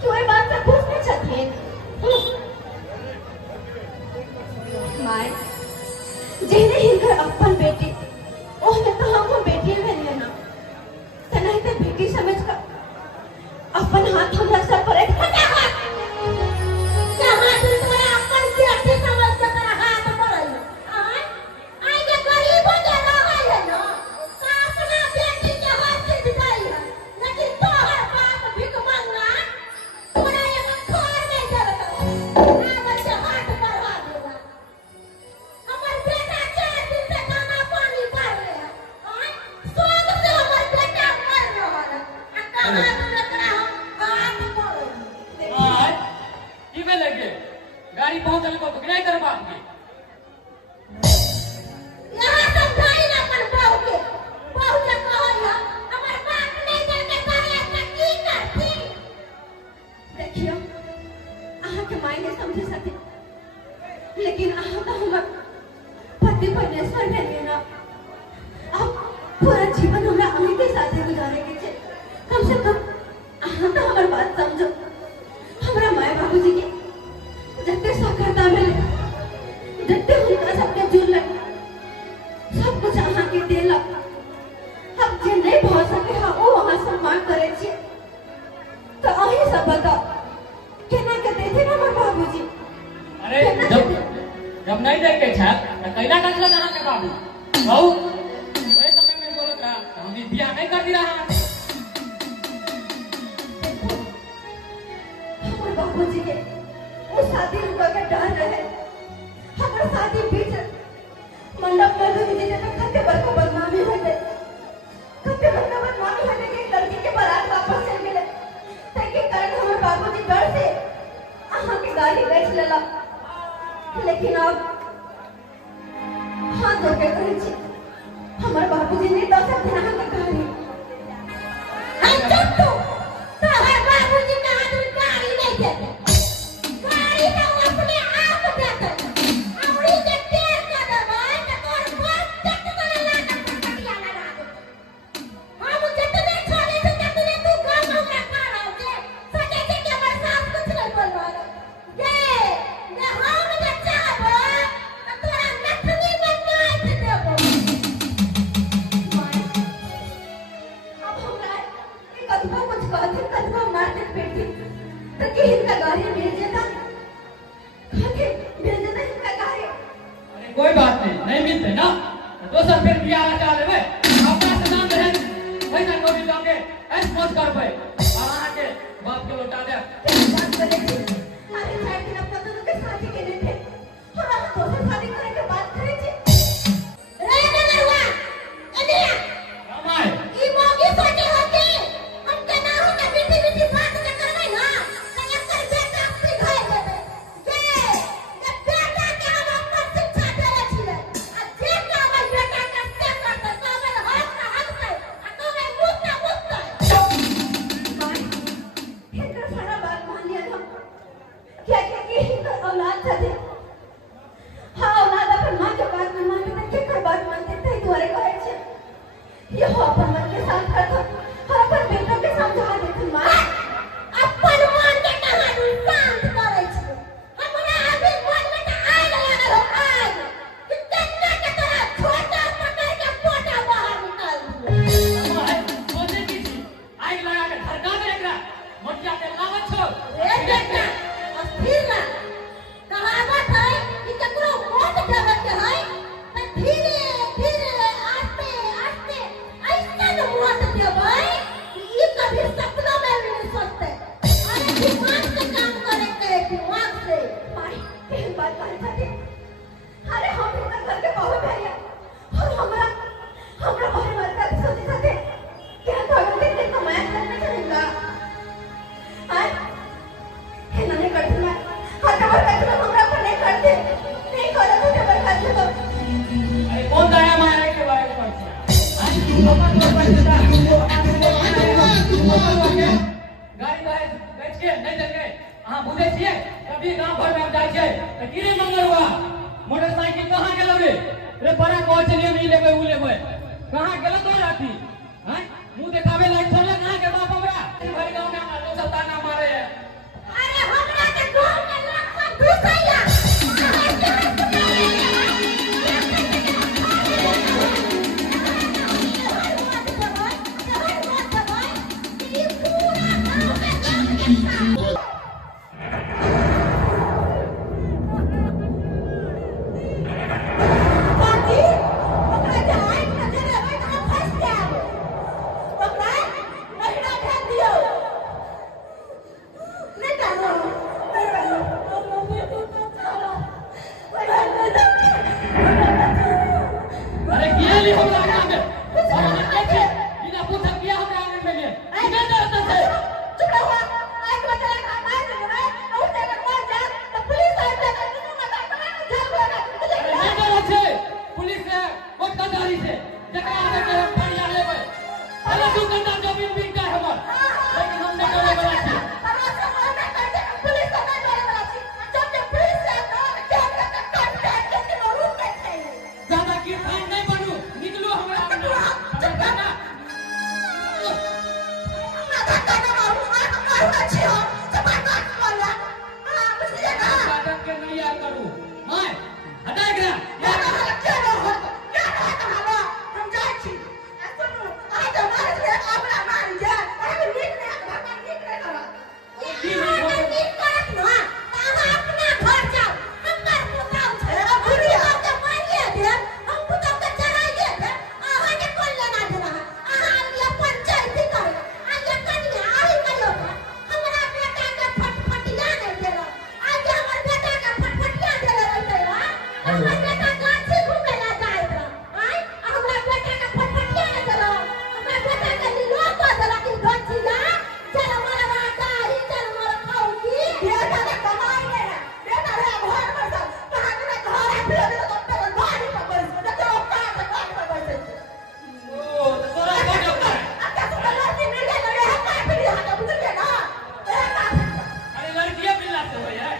क्यों ये बात से खुश नहीं छथिन माय जेने हिनकर अपन बेटी ओहने तो हमको बेटी भेलिए ना तनाई ते बेटी समझ का अपन हाथ हमरा सर पर एक हटा हाथ कहां से तुम्हारे अपन बेटी समझ कर हाथ पड़ल आई आई के गरीब के ना है ना का अपना बेटी के हाथ से दिखाई है लेकिन तोहर बाप भिख मांगा तोरा एक खोर नहीं देबे आब से हाथ करवा देगा हमर बेटा 4 दिन से दाना पानी कर ले आई सोग से हमर बेटा मर रहल आ कहां गाड़ी पहुंचल को तो नहीं कर बात की यहां समझाई ना अपन बहू के कहला हमर बात नहीं करके करे त की करती देखियो आहा के मायने समझ सके लेकिन आहा तो हमर पति परमेश्वर भेलिए ना अब पूरा जीवन हमरा अही के साथ गुजारे के छे कम से कम आहा तो हमर बात समझो हमरा माय बाबूजी के जत्ते सखरता मिले जत्ते हुनका सबके जुड़ल सब कुछ अहाँ के देला हम जे नहीं भ सके हा ओ वहां सम्मान करे छी तो अही सब बताओ केना के देथे ना हमर बाबूजी अरे जब नहीं दे के छा त कैला करला जरा के बाबू बहु ओए समय में बोलत रहा हम भी बियाह नहीं कर दी रहा हमर बाबूजी के वो शादी रुका के डर रहे हमारा शादी बीच मंडप में भी जी ने खत्ते बड़का बदनामी हो गई खत्ते बड़का बदनामी होने के लड़की के बारात वापस चल गए ताकि कारण हमारे बाबूजी डर से आहा के गाड़ी बेच लेला लेकिन अब हाथ धो के कहे छी हमारे बाबूजी ने दस दिन आहा के गाड़ी हम चुप तो हमारे बाबूजी का हाथ में गाड़ी नहीं देते गाड़ी तो अपने आप देते औरी के टेर का दबाई तो और बहुत तक करे लाकर पटिया लगा दे हम जितने छोड़े थे जितने तू गांव में का रहोगे सचे से के हमारे साथ कुछ नहीं बोल रहा ये हम जे चाहबो तो तोरा नथनी बनवा के देबो अब हमरा एक अधवा कुछ कहते कदवा मार के बेटी तो कि इनका गाड़ी भेज देता खाके भेज देता इनका गाड़ी अरे कोई बात नहीं मिलते ना तो दोसर फिर बियाह रचा लेबे अपना से नाम रहे पैसा को भी जाके ऐस मौज कर पे आहा के बाप के लौटा दे बात करे थी अरे चार दिन अब तो के शादी के लिए थे और अब दोसर शादी करे के बात करे थी रे नगरवा अनिया रामाय ई मोगी सोचे होके हमके ना हो के मीठी मीठी बात न करबै ना तो एकर बेटा पिघाय देबे जे बेटा के हम अपन शिक्षा देले छिले आ जे का हमर बेटा के से करते तो हमर हाथ से आ तो मैं मुक्त माय इनका सारा बात मान लिया हम क्या कि इनका औलाद था हाँ औलाद अपन मां के बात में मानते थे केकर बात मानते थे द्वारे कहे छे ये हो अपन मन के साथ करतो और अपन बेटा के समझा देते मां अपन मन के कहानी शांत करे छे हमरा अभी मन में तो आग लागल हो आग कि कन्ना के तोरा छोटा पकड़ के पोटा बाहर निकाल दियो रामाय सोचे की छी आग लगा के धरका दे एकरा मटिया के लावत छो रे बेटा अस्थिर ना कहावत है कि ककरो मौत देवे के है तो धीरे धीरे आस्ते आस्ते ऐसा न मौत देवे कि ई कभी सपनों में भी नहीं सोचते अरे दिमाग से काम करे के दिमाग से माई के बात करे छथि अरे हम इतना घर के बहू भैया और हमरा बारे में बात सोचे छथि क्या थोड़ा दिन कमाया करने चलेगा आय हे नने करते ना हटवा करते हमरा पर नहीं करते नहीं करे तो जबर करते तो अरे कौन दया माया के बारे में पढ़ता हां अपन तो पढ़ता गाड़ी बैठ के नहीं चल गए हां बुझे छिए कभी गांव भर में जाय छै त गिरे मंगरवा मोटरसाइकिल कहां गेलो रे बड़ा कहै छलिए नहीं लेबै उ लेबै कहां गेलो तो राती हैं मुंह देखावे लायक छोड़ला कहां के बाप हमरा भाई गांव में हमरा लोग सब ताना मारे है बाकी ओकरा जाए न दे देबै त हम फंस जाएब ओकरा नहिरा भेज दियौ नहीं जानो अरे किया ली हमरा आंगन में और हम कैसे बिना पूछे किया हमरा आंगन में लिए किने डरता थे चुप रहो आज बच्चा का मार देबै और तेरे मर जा तो पुलिस आ जाए तुम मत अरे नहीं डरो छे पुलिस से वफादारी से जकरा आवे के हम फरिया लेबै अरे तू कंधा जमीन बिक जाए हमर लेकिन हम नहीं डरे वाला छी पुलिस का नहीं डरे वाला छी जब पुलिस से क्या काट के रूप में थे ज्यादा किसान नहीं बनू निकलो हमरा आंगन में चल ना नाटक के नहीं याद करू मैं हटा एकरा अरे लड़कियां मिलना से हो यार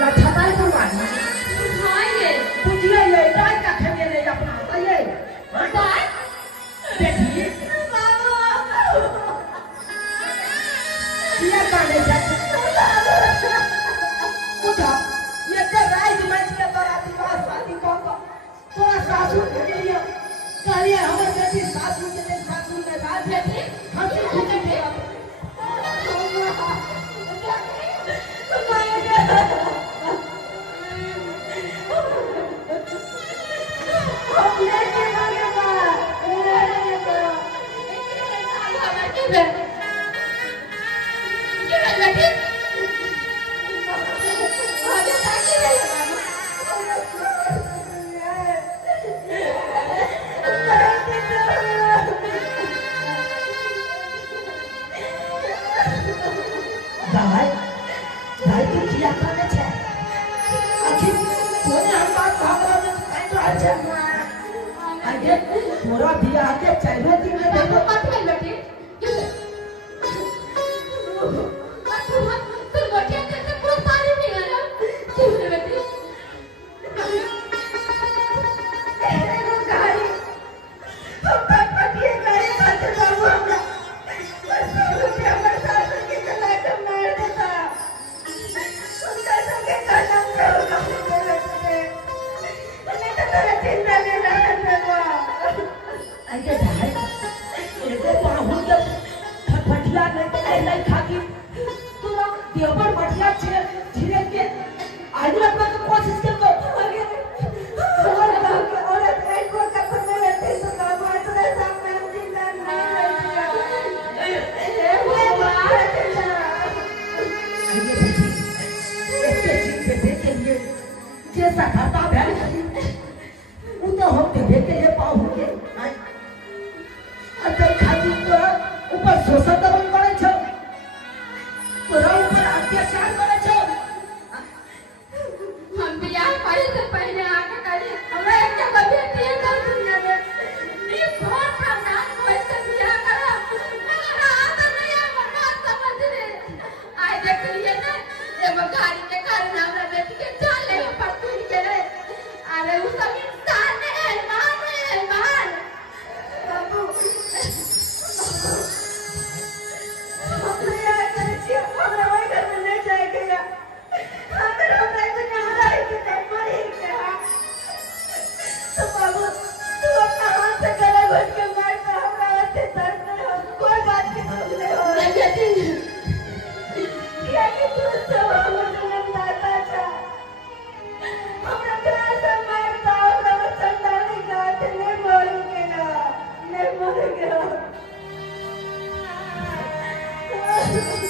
लठकाई बनवानी हाँ ये बुझिए ये दाई का खेले ले अपना ये दाई देखिए ये काले जाते उठा ये के राइज मंच के तोरा दिवास शादी को तोरा सासू के लिए कहलिए हमर बेटी सासू के लिए सासू के बाद बेटी हंसी खुशी के भाई तू किया करने छे आखिर तोने हम बात भागरा में काई तो अच्छा आगे तोरा बियाह के चाहिए थी मैं देखो मत कर बेटी तू बेटी के पूरा सारी नहीं आया क्यों रे बेटी गाड़ी हम पटिए गाड़ी खाते बाबू हमरा बस हमारे साथ के चला के मार देता उनका संगे करना होगा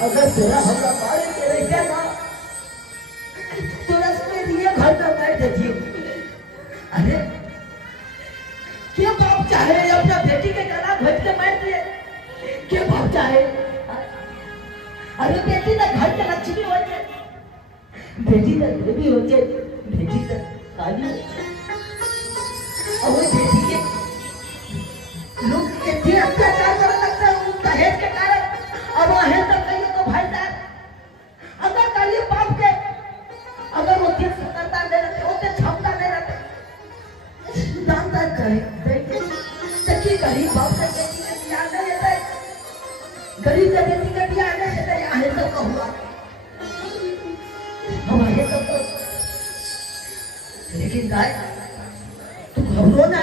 अगर तेरा हमरा मारे के रह ना तुरंत में दिए घर में बैठ देती। अरे क्या बाप चाहे अपना बेटी के गला घोट के बैठ दिए? क्या बाप चाहे? अरे बेटी ना घर के लक्ष्मी हो जाए, बेटी ना देवी हो जाए, बेटी ना काली हो जाए। और वो बेटी के लोग इतने अत्याचार करने लगते हैं उन दहेज के कारण। अब आहे तक कहिए तो भाई साहब अगर काली बाप के अगर वो दिल सतर्कता नहीं रहते, वो क्षमता नहीं रहते, दान करे बेटे तकी गरीब बाप से बेटी के बियाह नहीं देता है, गरीब से बेटी के बियाह नहीं देता है। आहे तक का हुआ हमारे तक तो, लेकिन गाय तू घबरो ना,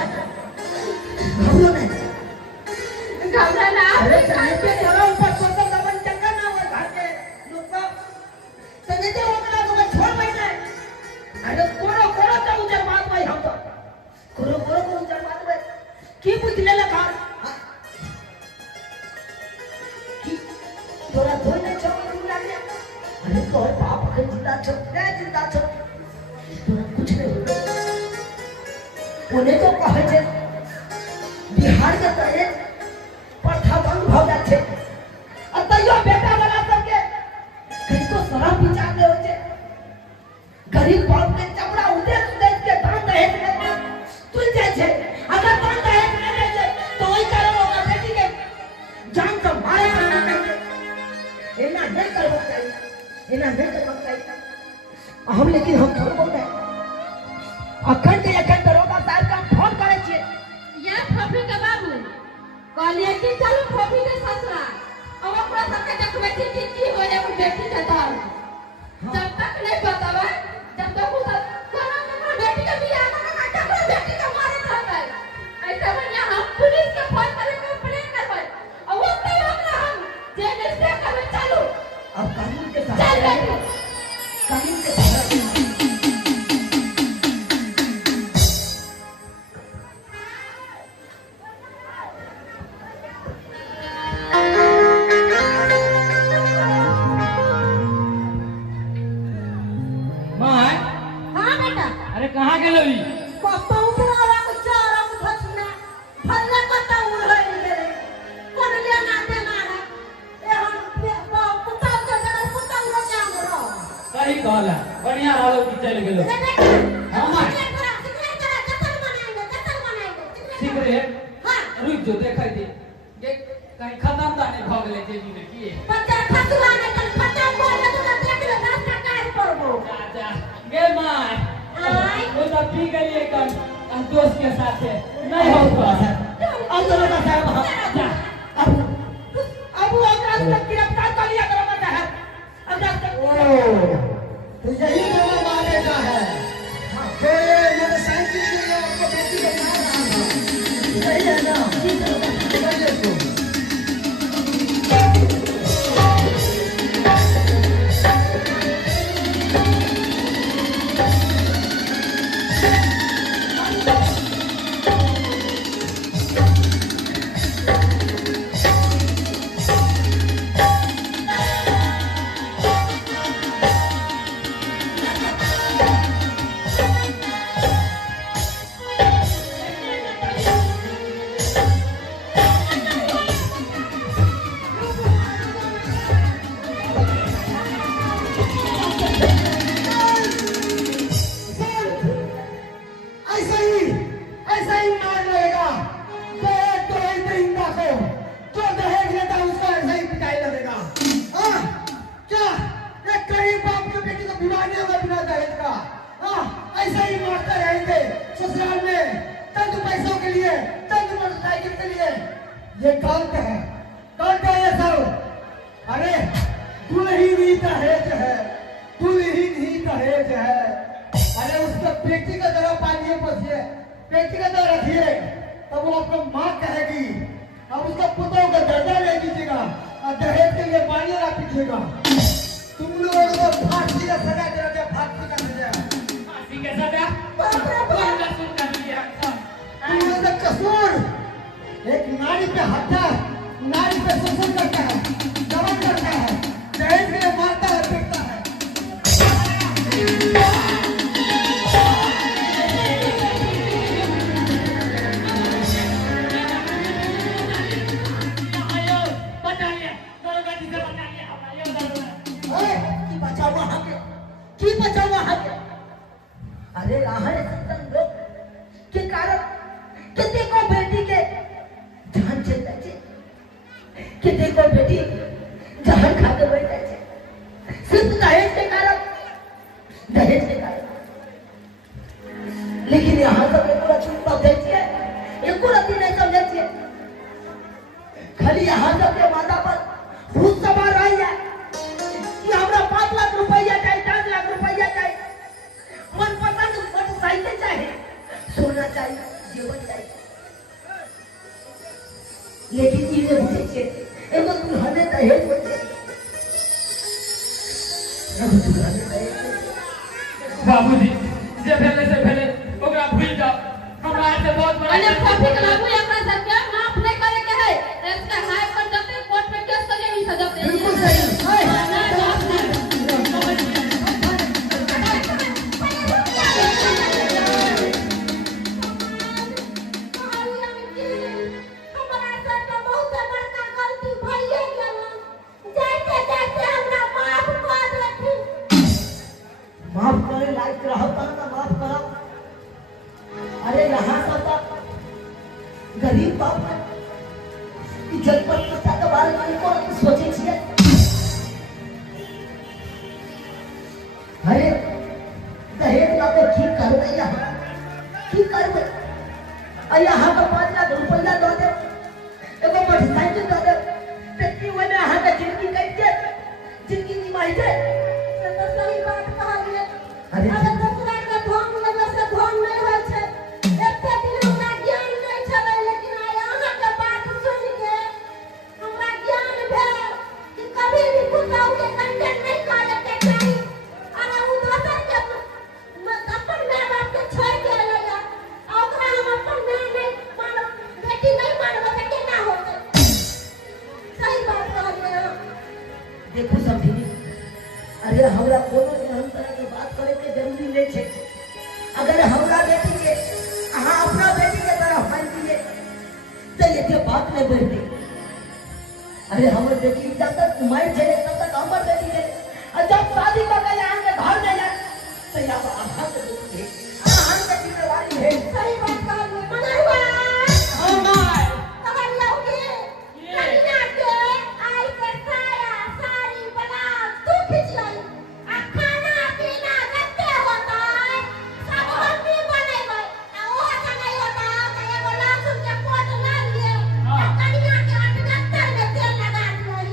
घबरो ना, घबराना। अरे चाहे पे करो ऊपर सोचो दबन चक्कर ना हो घर के लोग को तने दे होना तो छोड़ बैठे। अरे कोरो कोरो तो उजर बात भाई हम तो कोरो कोरो को उजर बात भाई की पूछ ले लगा की तोरा धोई ने छोड़ ला गया। अरे तोर बाप के जिंदा छो नहीं जिंदा छो तोरा कुछ नहीं होगा। उन्हें तो कहे छे बिहार के तरे प्रथा बंद हो जाए अतयो बेटा वाला सबके कहीं तो शराब विचार ले होते गरीब बाप के चपड़ा उदेश उदेश के दान दहेज में तुल जाए छे। अगर दान दहेज न दे छे तो वही कारण होगा बेटी के जान से मारे करना चाहिए। एना नहीं करना चाहिए, एना नहीं करना चाहिए। हम लेकिन हम थोड़ा बोलते हैं अखंड दरोगा साहब का फोन करे छे या फोफी के बाबू कहलिए कि चलो फोफी के ससुरा अब ओकरा सबके देखबे की हो जाए बेटी के दाल। जब तक नहीं बतावा जब तक वो कोना कोना बेटी के बियाह ना का बेटी के मारे रहबै ऐसे बढ़िया हम पुलिस के फोन करे कंप्लेंट करबै और वो तब हमरा हम जेल से करबै। चलो अब कानून के चल सहारे बेटी कानून के सहारे कहाँ गेलो ई कतौ उतरा को चारा को धसना फल्ला कतौ उड़ै गेले कोन ले ना दे मारा ए हम कुत्ता के जगह कुत्ता उड़ जाम रो। सही कहला बढ़िया रहलो कि चल गेलो। हां मां सिगरेट हां रुक जो देखाई दे ये कहीं खत्म ता नहीं भ गेले जेबी में की बच्चा खसुआ ने कल पट्टा बोले तो देख ले 10 टका करबो चाचा गे मां वो तो पी गई एकदम दोस्त के साथ है नहीं हो तो अब तो लगा साहब जा अब वो अगर तक गिरफ्तार कर लिया दरोगा साहब अगर तक तो यही दोनों मामले का है। तो ये मोटरसाइकिल के लिए आपको बेटी के मार रहा है सही है ना समझिए तो ये गलत है, गलत है ये सब। अरे दुल्हन ही दहेज है, दुल्हन ही दहेज है। अरे उसको बेटी का तरह पालिए पोसिए, बेटी का तरह रखिए, तब वो आपको माँ कहेगी। अब उसका पुतों का दर्जा ले दीजिएगा और दहेज के लिए पानी ना पीछेगा। तुम लोगों को फांसी का सजा दे रहे, फांसी का सजा। फांसी का सजा? कौन कसूर कर दिया? तुम लोगों का कसूर एक नारी पे हत्या, नारी पे शोषण करता है, दमन करता है, तुम्हारे संतान लोग के कारण कितने को बेटी के जान चलता है, कितने को बेटी जान खाते बैठा है, सिर्फ दहेज के कारण, दहेज के कारण। लेकिन यहाँ सब एक समझे छिए, एक नहीं समझे छिए। खाली यहाँ सब के माता पर भूत सवार रही है कि हमरा 5 लाख रुपया चाहिए, 10 लाख रुपया चाहिए, मनपसंद मोटरसाइकिल चाहिए, सोना चाहिए, जीवन चाहिए। लेकिन ये बुझे छे एगो दुल्हने दहेज होते, एगो दुल्हने दहेज। बाबूजी जे भेले से भेले ओकरा भूल जाओ, हमरा से बहुत बड़ा अरे कॉपी कलाबू एकरा सबके माफ नहीं करे के है, इसके हाई पर जब कोर्ट में केस करे ही सजा दे। बिल्कुल सही है। माफ करे लायक रहो तो ना माफ करो। अरे यहाँ सब गरीब बाप है, इज्जत पर कितना के बारे में को सोचे छिए। अरे दहेज ना तो की करबे, यहाँ की करबे? आ यहाँ तो 5 लाख रुपया दो दे, एगो मोटरसाइकिल दो दे, पेटी में यहाँ का जिंदगी कैसे जिंदगी निभाई जाए? ये तो सही बात कहलिए। अरे अगर दूसरा के धन लेबे से धन नहीं होय छै। एते दिन हमरा ज्ञान नहीं छले, लेकिन आइ अहाँ के बात सुन के हमरा ज्ञान भेल कि कभी भी कुताऊ के कंटेन नहीं करे के चाही। अरे उ दोसर के अपन माय बाप के छोड़ के एलैया, आ ओकरा हम अपन माय नहीं मानब, बेटी नहीं मानब त केना होतै? सही बात कहलिए। देखो समझी, अरे हमरा कोनो एहन तरह के बात करे के जरूरी नहीं छे। अगर हमरा बेटी के अहाँ अपना बेटी के तरह मान दिए तो ये बात नहीं बढ़ती। अरे हमर बेटी जब तक मार चले तब तक हमर बेटी के, और जब शादी कर के यहाँ के घर में जाए तो यहाँ पर आहा के बेटी है, आहा के जिम्मेवारी है। सही बात कहलिए। मनरवा ओ माय तहन लौके कन्या के आई के साया साड़ी ब्लाउज तू खिचलाई, आ खाना पीना जते होतै सब हमनी बनेबै। आ ओ त नहीं होता त एगो लहसुन के पोट ला लिए, आ कन्या के 78 में तेल लगा दियई।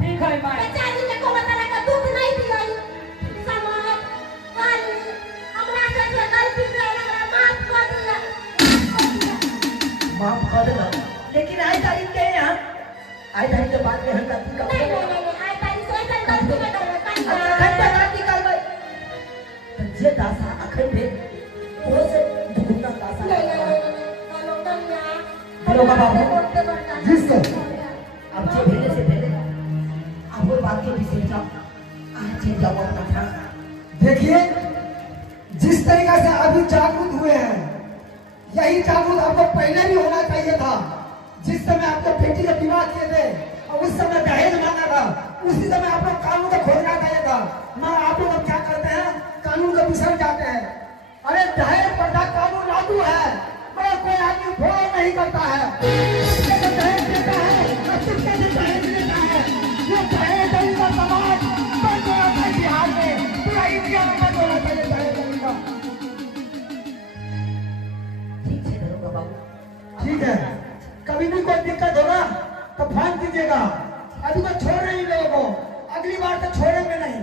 ठीक है माय। बेचारी के कोनो तरह के दुख नहीं दियई। समझ काली हमरा से जे गलती भेल हमरा माफ कर दिया। माफ कर देना, लेकिन आज तारीख के यहाँ आज तारीख के बाद में हम गलती का नहीं आई तारी से ऐसा गलती नहीं करबै। घंटा रात निकालबै तो जे दासा अखन भेल ओरो से दुगुना दासा। हेलो बाबू जी सर, अब जे भेले से भेले, अब वो बात के विषय जाओ, आज चेंज जाओ अपना था। देखिए, जिस तरीका से अभी जागरूक हुए हैं, यही जागरूक आपको पहले भी होना चाहिए था। जिस समय आपको बेटी का विवाह किए थे और उस समय दहेज मांगा था, उसी समय आप लोग कानून को खोजना चाहिए था। मगर आप लोग अब क्या करते हैं, कानून को पिछड़ जाते हैं। अरे दहेज प्रथा कानून लागू है, मगर कोई आदमी फॉलो नहीं करता है। किसके से दहेज देता है और किसके से दहेज लेता है। ये दहेज दहेज का समाज बंद होना चाहिए बिहार में, पूरा इंडिया में बंद होना चाहिए दहेज दहेज का। ठीक है दरोगा बाबू, ठीक है, कभी भी कोई दिक्कत होगा तो फोन कीजिएगा। अभी तो छोड़ रहे हैं लोगों को, अगली बार तो छोड़ेंगे नहीं।